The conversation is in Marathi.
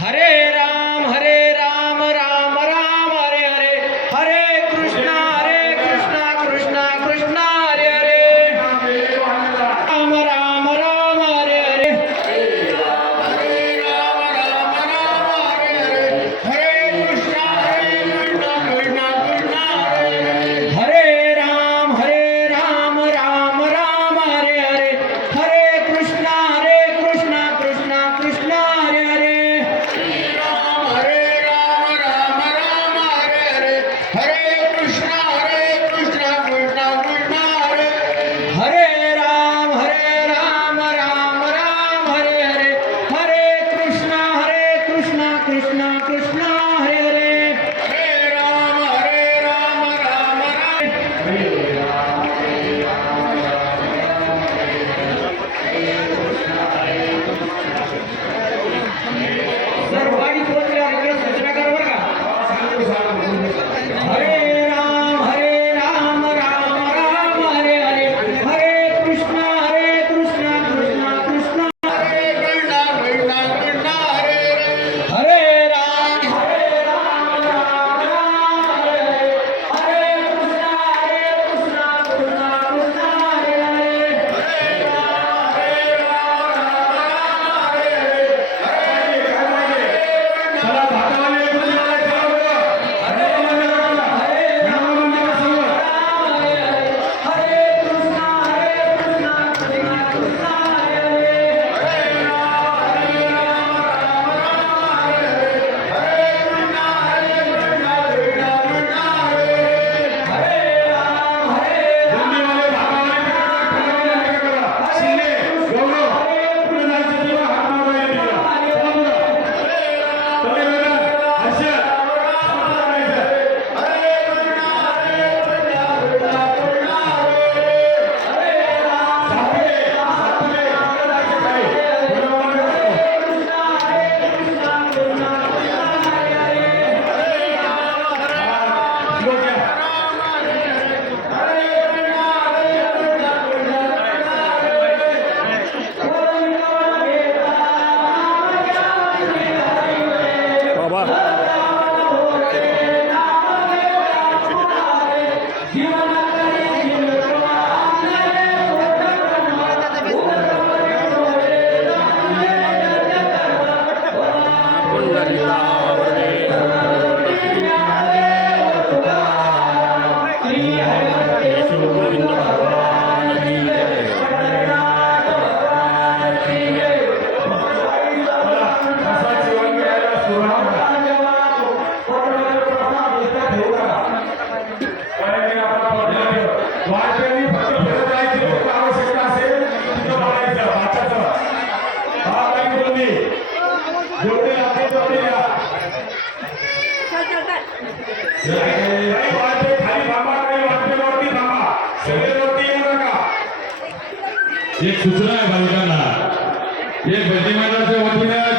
हरे राम राम राम हरे हरे, हरे कृष्णा कृष्णा कृष्णा हरे हरे, राम राम राम हरे हरे, राम राम राम हरे हरे, हरे कृष्णा कृष्णा कृष्णा हरे हरे, हरे राम राम राम हरे हरे, हरे कृष्णा कृष्णा कृष्णा हरे हरे, हरे राम राम हरे हरे, हरे कृष्णा कृष्णा कृष्णा हरे, हरे राम राम हरे हरे, हरे कृष्णा कृष्णा कृष्णा हरे हरे, हरे राम राम सर्वांनी कोणत्या इकडे सूचना कर बरं का. हरे राम राम हरे हरे, हरे कृष्णा कृष्णा कृष्णा हरे कृष्णा कृष्णा हरे हरे, हरे राम राम हरे हरे, हरे कृष्णा कृष्णा कृष्णा हरे हरे, हरे राम हरे हरे, चला भागावाले बुद्धिवाले चला बरं. हरे राम हरे कृष्णा कृष्णा कृष्णा हरे हरे, हरे बुद्धिवाले भागावाले करा. शिंदे, गौरव, पुढे जायचं तुला हात मारायला तिकडं. चला बरं. सगळेजण हर्षद, एक सूचना आहे बालकांना, एक भजी मैदानाच्या वतीने